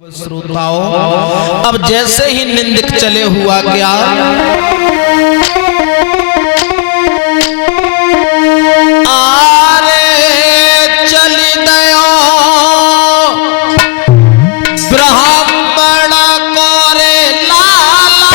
श्रोताओं, अब जैसे ही निंदक चले हुआ क्या आरे चली दयो ब्राह्मण कोरे लाला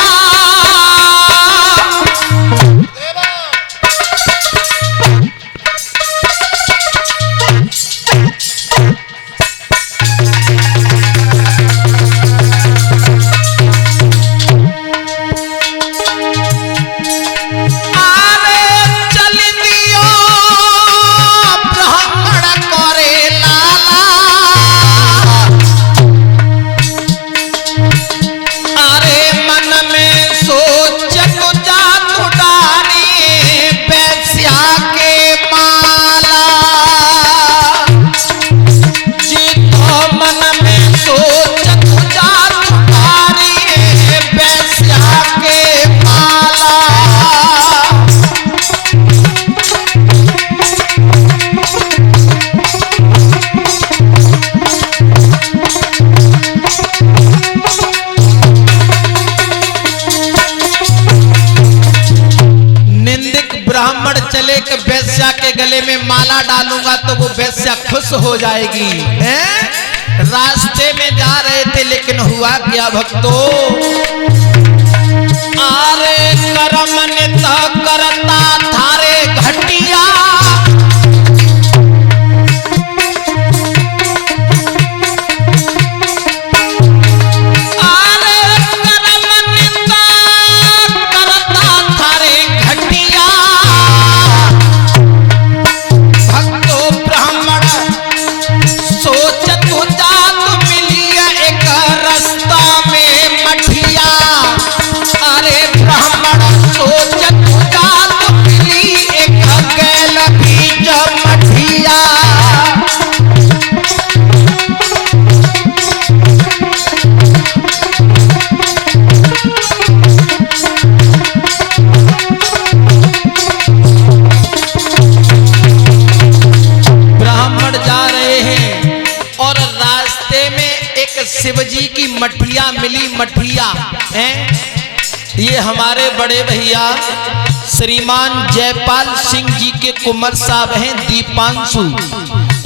चले के वेश्या के गले में माला डालूंगा तो वो वेश्या खुश हो जाएगी। हैं? रास्ते में जा रहे थे लेकिन हुआ क्या भक्तों, आरे करम ने तो करता थारे घटिया शिवजी की मठिया मिली। मठिया हैं ये हमारे बड़े भैया श्रीमान जयपाल सिंह जी के कुंवर साहब हैं दीपांशु,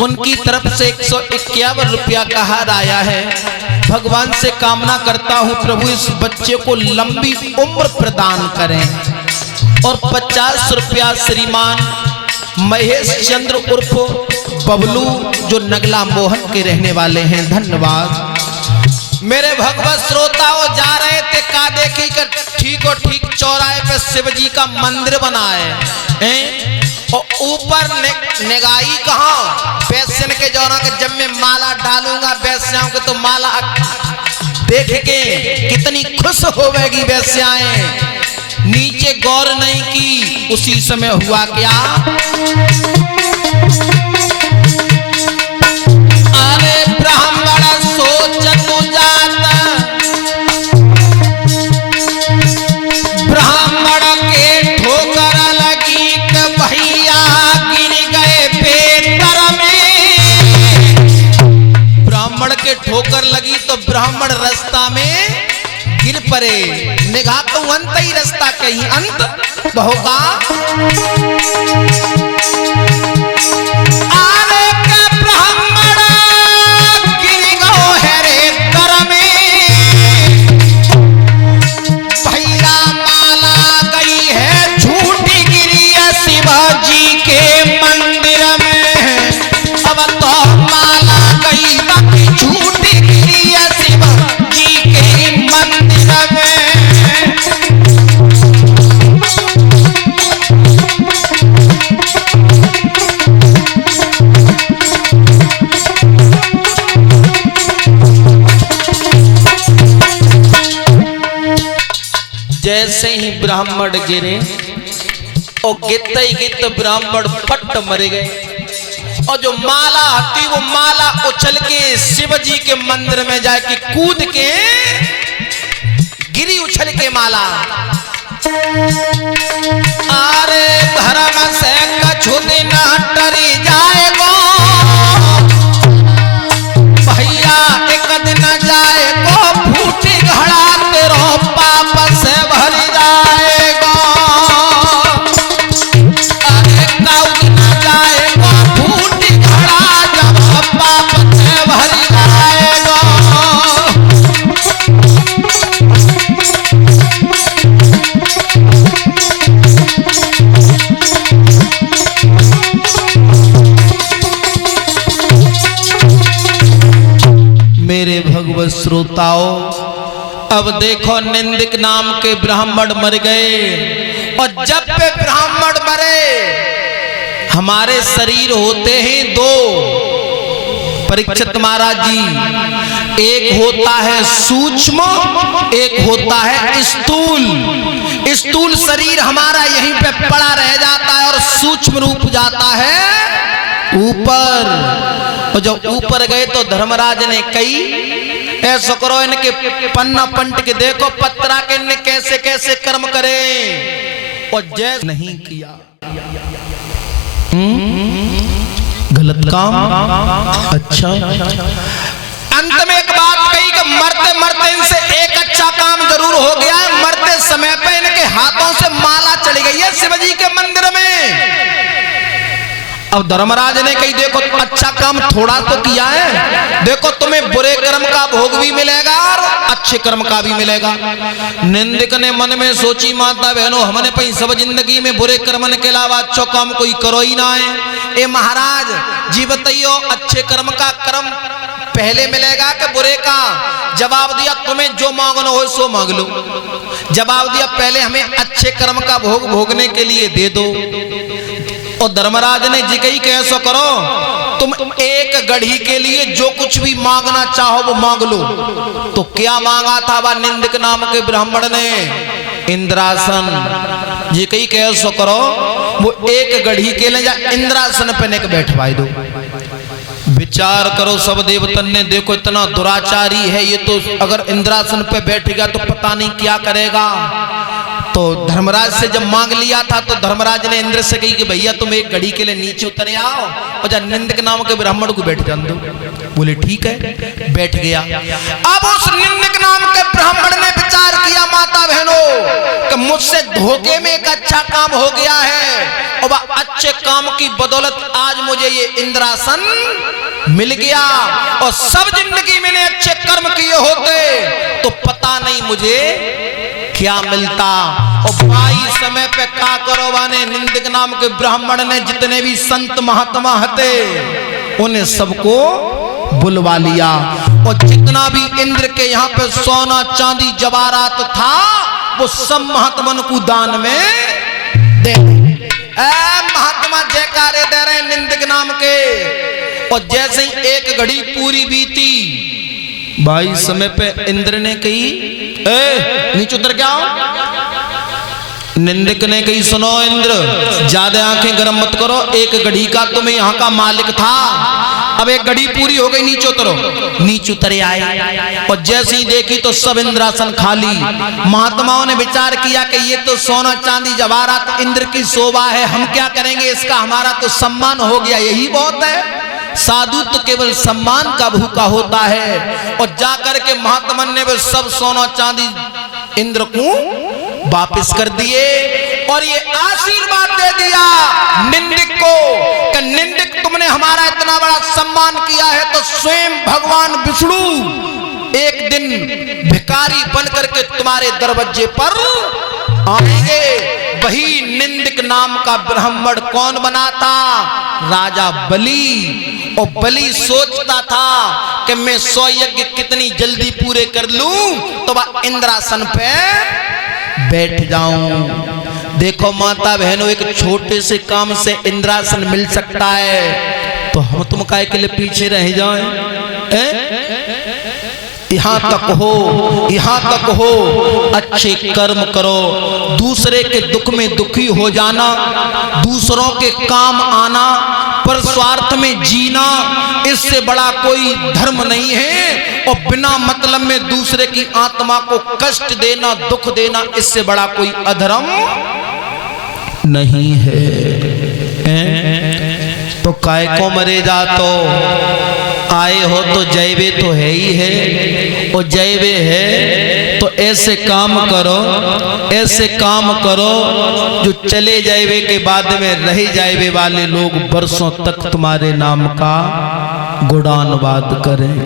उनकी तरफ से 151 रुपया का हार आया है। भगवान से कामना करता हूं प्रभु इस बच्चे को लंबी उम्र प्रदान करें। और 50 रुपया श्रीमान महेश चंद्र उर्फ बबलू जो नगला मोहन के रहने वाले हैं, धन्यवाद। मेरे भगवत श्रोताओं, जा रहे थे का देखी कर ठीक चौराहे पे शिव जी का मंदिर बनाए हैं और ऊपर निगाही कहाँ वैश्यन के जौना के जब मैं माला डालूंगा वैश्याओं के तो माला देख के कितनी खुश होवेगी वैश्याएं, नीचे गौर नहीं की। उसी समय हुआ क्या, ठोकर लगी तो ब्राह्मण रास्ता में गिर पड़े। निगाह तो अंत ही रास्ता कहीं अंत होगा। आरे का ब्राह्मण गिर गयो है रे दर में, भैया माला गई है झूठी गिरी है शिवाजी के मंदिर में। अब तो माला गई जैसे ही ब्राह्मण गिरे और गिरते ही गिरते ब्राह्मण फट मर गए। और जो माला आती वो माला उछल के शिव जी के मंदिर में जाके कूद के गिरी, उछल के माला। आरे धर्म से कछु दिन टरी जाएगो भैया, एक दिन जाए भगवत श्रोताओं, अब देखो निंदिक नाम के ब्राह्मण मर गए। और जब वे ब्राह्मण मरे, हमारे शरीर होते हैं दो परीक्षित महाराज जी, एक होता है सूक्ष्म, एक होता है स्थूल। स्थूल शरीर हमारा यहीं पे पड़ा रह जाता है और सूक्ष्म रूप जाता है ऊपर। और जब ऊपर गए तो धर्मराज ने कही, ऐसा करो इनके पन्ना पंट के देखो पत्रा के इनने कैसे कैसे कर्म करे, और जैसे नहीं किया गलत काम। अच्छा, अंत में एक बात कही कि मरते मरते इनसे एक अच्छा काम जरूर हो गया है। मरते समय पे इनके हाथों से माला चली गई है शिवजी के मंदिर में। अब धर्मराज ने कही, देखो अच्छा काम थोड़ा तो किया है, देखो तुम्हें बुरे कर्म का भोग भी मिलेगा और अच्छे कर्म का भी मिलेगा। निंदिक ने मन में सोची, माता बहनों हमने पही सब जिंदगी में बुरे कर्मन के अलावा अच्छा काम कोई करो ही ना है। ए महाराज जी बताइयो, अच्छे कर्म का कर्म पहले मिलेगा कि बुरे का? जवाब दिया, तुम्हें जो मांगना हो सो मांग लो। जवाब दिया, पहले हमें अच्छे कर्म का भोग भोगने के लिए दे दो। और धर्मराज ने जी कही, कैसा करो, तुम एक गढ़ी के लिए जो कुछ भी मांगना चाहो वो मांग लो। तो क्या मांगा था वह निंदिक नाम के ब्राह्मण ने? इंद्रासन। जी कही, कैसा करो, वो एक गढ़ी के लिए जा इंद्रासन पे ने बैठवाई दो। विचार करो सब देवतन ने, देखो इतना दुराचारी है ये, तो अगर इंद्रासन पे बैठ गया तो पता नहीं क्या करेगा। तो धर्मराज से जब मांग लिया था तो धर्मराज ने इंद्र से कही कि भैया तुम एक घड़ी के लिए नीचे उतर आओ और जब निंदिक नाम के ब्राह्मण को बैठ जान दो। बोले ठीक है, बैठ गया। अब उस निंदिक नाम के ब्राह्मण ने विचार किया, माता बहनों, कि मुझसे धोखे में एक अच्छा काम हो गया है और वह अच्छे काम की बदौलत आज मुझे ये इंद्रासन मिल गया। और सब जिंदगी मैंने अच्छे कर्म किए होते तो पता नहीं मुझे क्या मिलता। और भाई समय पे का करो वाने निंदिक नाम के ब्राह्मण ने जितने भी संत महात्मा हते उन्हें सबको बुलवा लिया। और जितना भी इंद्र के यहाँ पे सोना चांदी जवाहरात था वो सब महात्मन को दान में दे। महात्मा जयकारे दे रहे निंदिक नाम के। और जैसे ही एक घड़ी पूरी बीती, भाई समय पे इंद्र ने कही, नीचे उतर क्या हो? निंदिक ने कही, सुनो इंद्र, ज्यादा आंखें गरम मत करो, एक घड़ी का तुम्हें यहाँ का मालिक था, अब एक घड़ी पूरी हो गई, नीचे उतरो। नीचे उतरे आए और जैसे ही देखी तो सब इंद्रासन खाली। महात्माओं ने विचार किया कि ये तो सोना चांदी जवाहरात इंद्र की शोभा है, हम क्या करेंगे इसका, हमारा तो सम्मान हो गया, यही बहुत है। साधु तो केवल सम्मान का भूखा होता है। और जाकर के महात्मन ने वे सब सोना चांदी इंद्र को वापस कर दिए और ये आशीर्वाद दे दिया निंदिक को कि निंदिक तुमने हमारा इतना बड़ा सम्मान किया है तो स्वयं भगवान विष्णु एक दिन भिखारी बन करके तुम्हारे दरवाजे पर आएंगे। वही निंदिक नाम का ब्राह्मण कौन बना था? राजा बलि। और बलि सोचता था कि मैं 100 यज्ञ कितनी जल्दी पूरे कर लूं तो वह इंद्रासन पे बैठ जाऊं। देखो माता बहनों, एक छोटे से काम से इंद्रासन मिल सकता है तो हम तुम काहे के लिए पीछे रह जाएं? यहाँ तक हो अच्छे कर्म करो, दूसरे के दुख में दुखी हो जाना, दूसरों के काम आना, पर स्वार्थ में जीना, इससे बड़ा कोई धर्म नहीं है। और बिना मतलब में दूसरे की आत्मा को कष्ट देना, दुख देना, इससे बड़ा कोई अधर्म नहीं है। तो काय को मरे जा, तो आए हो तो जयवे तो है ही है, और जयवे है तो ऐसे काम करो जो चले जाएवे के बाद में रह जाएवे वाले लोग बरसों तक तुम्हारे नाम का गुणानुवाद करें।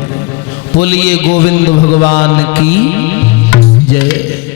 बोलिए गोविंद भगवान की जय।